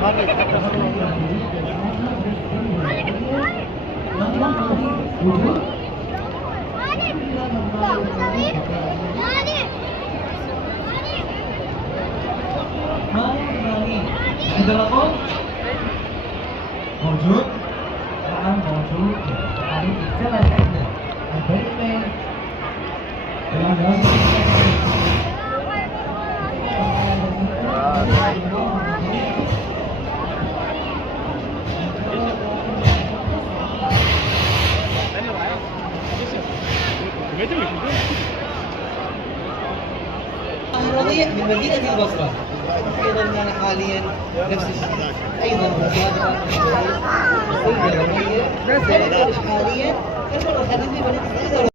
عند الرقم موجود. نعم موجود. عليك الثمن عندنا البريمة رضيع من مدينة البصرة. أيضا معنا حاليا نفس الشيء أيضا مصادرة حاليا المرة الخليجية